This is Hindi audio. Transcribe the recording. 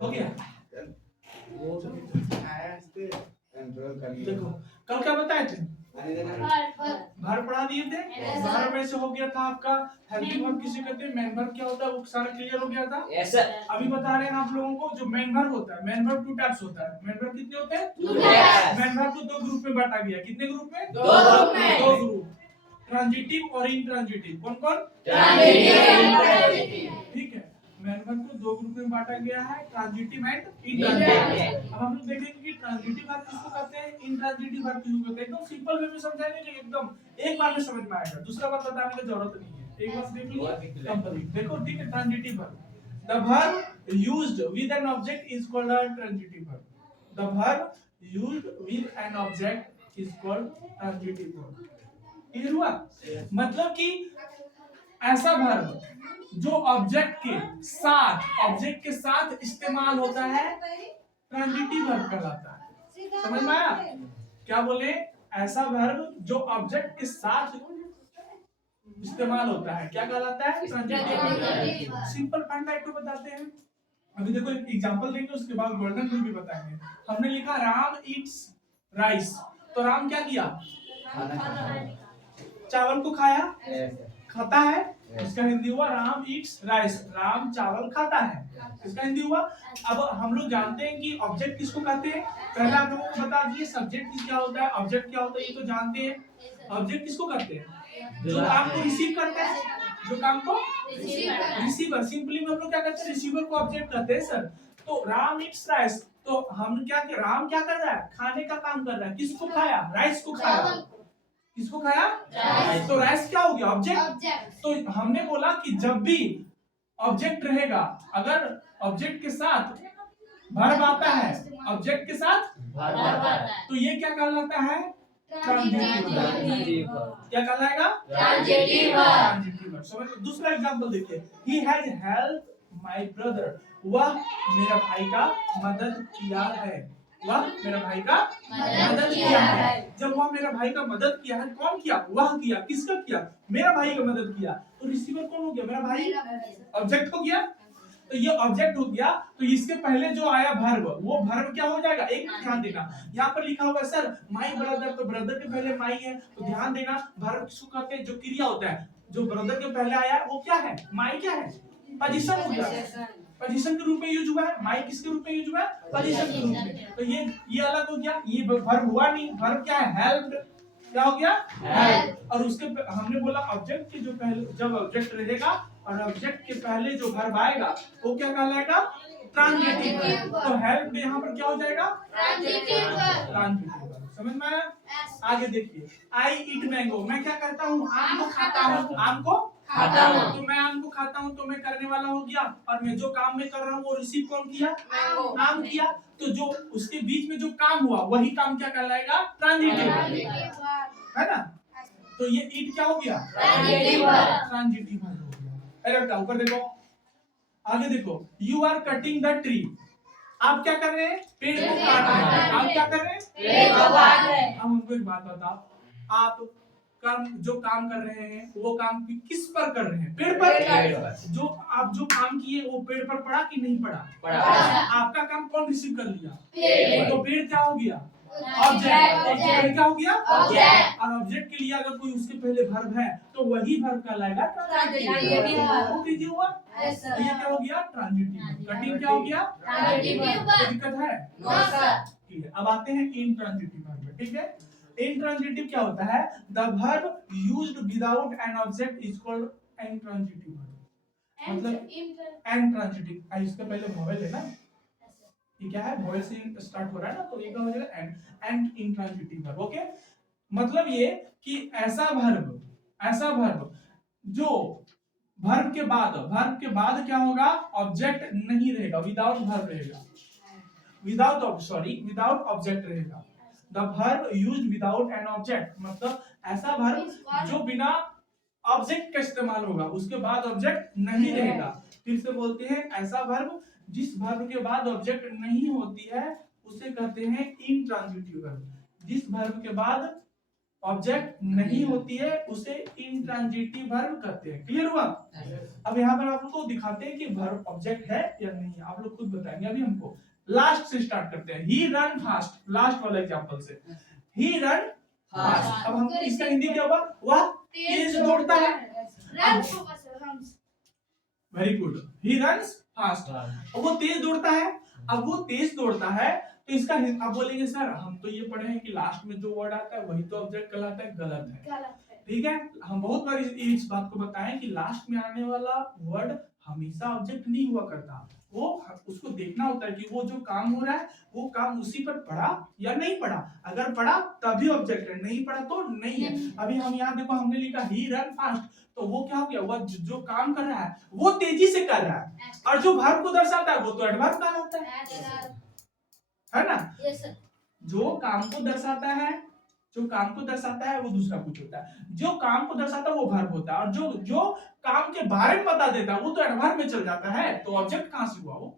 हो गया। देखो कल क्या बताए थे, भार पढ़ा दिए थे। भार में से हो गया था आपका हेल्पिंग वर्ब किसे कहते हैं, मेन वर्ब क्या होता है वो सारा क्लियर हो गया था। Yes sir. अभी बता रहे हैं आप लोगों को जो मेन वर्ब होता है, मेन वर्ब 2 टाइप्स होता है। मेन वर्ब कितने होते हैं, 2 टाइप्स। मेन वर्ब को 2 ग्रुप में बांटा गया। कितने ग्रुप में, 2 ग्रुप में। 2 ग्रुप, ट्रांजिटिव और इंट्रांजिटिव। कौन कौन, ट्रांजिटिव। ठीक है। मेन वर्ब को 2 ग्रुप में बांटा गया है, ट्रांजिटिव एंड इंट्रांजिटिव। अब हम लोग देखेंगे कि ट्रांजिटिव वर्ब किसको कहते हैं, इंट्रांजिटिव वर्ब किसको कहते हैं। एकदम सिंपल वे में समझाएंगे कि एकदम एक बार में समझ में आएगा, दूसरा बार बताने की जरूरत नहीं है, एक बार देख लीजिए कंप्लीट। देखो ठीक है, transitive verb, the verb used with an object is called a transitive verb. The verb used with an object is called transitive verb. Clear हुआ, मतलब कि ऐसा वर्ब जो ऑब्जेक्ट के साथ इस्तेमाल होता है ट्रांजिटिव वर्ब कहलाता है। समझ में आया, क्या बोले, ऐसा वर्ब जो ऑब्जेक्ट के साथ इस्तेमाल होता है क्या कहलाता है, ट्रांजिटिव। सिंपल फंडा बताते हैं। अभी देखो एक एग्जांपल देंगे, उसके बाद गोल्डन रूल भी बताएंगे। हमने लिखा राम ईट्स राइस, तो राम क्या किया, चावल को खाया, खाता है, इसका हिंदी हुआ राम ईट्स राइस, राम चावल खाता है, इसका हिंदी हुआ। अब हम लोग जानते हैं कि ऑब्जेक्ट किसको कहते हैं, पहले आप लोगों को बता दिए सब्जेक्ट क्या होता है, ऑब्जेक्ट क्या होता है, ये तो जानते हैं। ऑब्जेक्ट किसको कहते हैं, जो काम को रिसीव करता है, जो काम को रिसीवर, सिंपली में हम लोग क्या कहते हैं, रिसीवर को ऑब्जेक्ट कहते हैं सर। तो राम ईट्स राइस, तो हम क्या, राम क्या कर रहा है, खाने का काम कर रहा है, किसको खाया, राइस को खाया, किसको खाया, राइस। तो राइस क्या हो गया, ऑब्जेक्ट। तो हमने बोला कि जब भी ऑब्जेक्ट रहेगा, अगर ऑब्जेक्ट के साथ वर्ब आता है, ऑब्जेक्ट के साथ वर्ब आता है, तो ये क्या कहलाता है, ट्रांजिटिव। क्या कहलाएगा, ट्रांजिटिव। समझ। दूसरा एग्जांपल देखिए, he has help my brother, वह मेरा भाई का मदद किया है, वह मेरा भाई का मदद किया है। जब वह मेरा भाई का मदद किया है, कौन किया, वह किया, किसका किया, मेरा भाई का मदद किया, तो रिसीवर कौन हो गया, मेरा भाई, ऑब्जेक्ट हो गया। तो ये ऑब्जेक्ट हो गया, तो इसके पहले जो आया वर्ब, वो वर्ब क्या हो जाएगा, एक ध्यान देना, यहाँ पर लिखा हुआ है सर माय ब्रदर, तो ब्रदर के पहले माई है, तो ध्यान देना वर्ब किसको कहते हैं, जो क्रिया होता है, जो ब्रदर के पहले आया है वो क्या है, माई क्या है, पोजीशन हो गया, पोजीशन के रूप में यूज हुआ है। माई किसके रूप में यूज हुआ है, पोजीशन के रूप में। तो ये अलग हो गया, ये वर्ब हुआ नहीं, वर्ब क्या है, हेल्प, क्या हो गया, हेल्प। और उसके हमने बोला ऑब्जेक्ट के जो पहले, जब ऑब्जेक्ट रहेगा और ऑब्जेक्ट के पहले जो वर्ब आएगा वो क्या कहलाएगा, ट्रांजिटिव। तो हेल्प में यहाँ पर क्या हो जाएगा, ट्रांजिटिव। समझ में आया, आगे देखिए, आई ईट मैंगो, मैं क्या करता हूँ, आम को खाता हूँ, आम को खाता हूँ, तो मैं आम को खाता हूँ, तो मैं करने वाला हो गया, और मैं जो काम में कर रहा हूँ वो रिसीव कौन किया, आम किया। तो जो उसके बीच में जो काम हुआ वही काम क्या कहलाएगा, ट्रांजिटिव, है ना। तो ये ईट क्या हो गया, ट्रांजिटिव हो गया। अरे बेटा ऊपर देखो, आगे देखो, you are cutting the tree, आप क्या कर रहे हैं, पेड़ को काट रहे हैं, आप क्या कर रहे हैं, पेड़ को काट रहे हैं। अब हमको एक बात बताओ, आप जो काम कर रहे हैं वो काम किस पर कर रहे हैं, पेड़ पर। जो आप जो काम किए वो पेड़ पर पड़ा कि नहीं पड़ा, आपका काम कौन रिसीव कर लिया, तो पेड़ क्या हो गया, ऑब्जेक्ट। क्या हो गया, ऑब्जेक्ट। और ऑब्जेक्ट के लिए अगर कोई उसके पहले वर्ब है तो वही वर्ब कहलाएगा ट्रांजिटिव। हुआ, तो ये क्या हो गया, ट्रांजिटिव। कटिंग क्या हो गया, ट्रांजिटिव। कोई दिक्कत है, नो सर। ठीक है, अब आते हैं इंट्रांजिटिव वर्ब। ठीक है, इंट्रांजिटिव क्या होता है, the verb used without an object is called intransitive verb. मतलब इंट्रांजिटिव, इसके पहले वोवेल है ना, ये क्या है, वोवेल से स्टार्ट हो रहा है ना, तो ये क्या हो जाएगा, एंड इंट्रांजिटिव वर्ब। ओके, मतलब ये कि ऐसा वर्ब जो वर्ब के बाद क्या होगा, ऑब्जेक्ट नहीं रहेगा, विदाउट वर्ब रहेगा, विदाउट ऑब्जेक्ट रहेगा। The verb used without an object, मतलब ऐसा वर्ब जो बिना ऑब्जेक्ट का इस्तेमाल होगा, उसके बाद ऑब्जेक्ट नहीं रहेगा। फिर से बोलते हैं, ऐसा वर्ब जिस वर्ब के बाद ऑब्जेक्ट नहीं होती है उसे कहते हैं इंट्रांजिटिव वर्ब। जिस वर्ब के बाद ऑब्जेक्ट नहीं होती है उसे इंट्रांजिटिव वर्ब कहते हैं। क्लियर हुआ? अब यहाँ पर आप लोग को दिखाते हैं कि वर्ब ऑब्जेक्ट है या नहीं है, आप लोग खुद बताएंगे। अभी हमको लास्ट से स्टार्ट करते हैं। ही रन फास्ट, लास्ट वाला एग्जांपल से। ही रन फास्ट। अब हम इसका हिंदी क्या होगा? वह तेज दौड़ता है। Very good. He runs fast. अब वो तेज दौड़ता है। अब वो तेज दौड़ता है तो इसका आप बोलेंगे सर हम तो ये पढ़े हैं कि लास्ट में जो वर्ड आता है वही तो ऑब्जेक्ट कहलाता है। गलत है। ठीक है, हम बहुत बार इस बात को बताएं कि लास्ट में आने वाला वर्ड हमेशा ऑब्जेक्ट नहीं हुआ करता। वो उसको देखना होता है कि वो जो काम हो रहा है वो काम उसी पर पड़ा या नहीं पड़ा। अगर पड़ा तभी ऑब्जेक्ट है, नहीं पड़ा तो नहीं है। अभी हम यहाँ देखो, हमने लिखा ही रन फास्ट, तो वो क्या हो गया? वो जो काम कर रहा है वो तेजी से कर रहा है, और जो वर्ब को दर्शाता है वो तो एडवर्ब कहलाता है ना? yes, जो काम को दर्शाता है, जो काम को दर्शाता है वो दूसरा कुछ होता है। जो काम को दर्शाता है वो वर्ब होता है, और जो जो काम के बारे में बता देता है वो तो एडवर्ब में चल जाता है। तो ऑब्जेक्ट कहां से हुआ? वो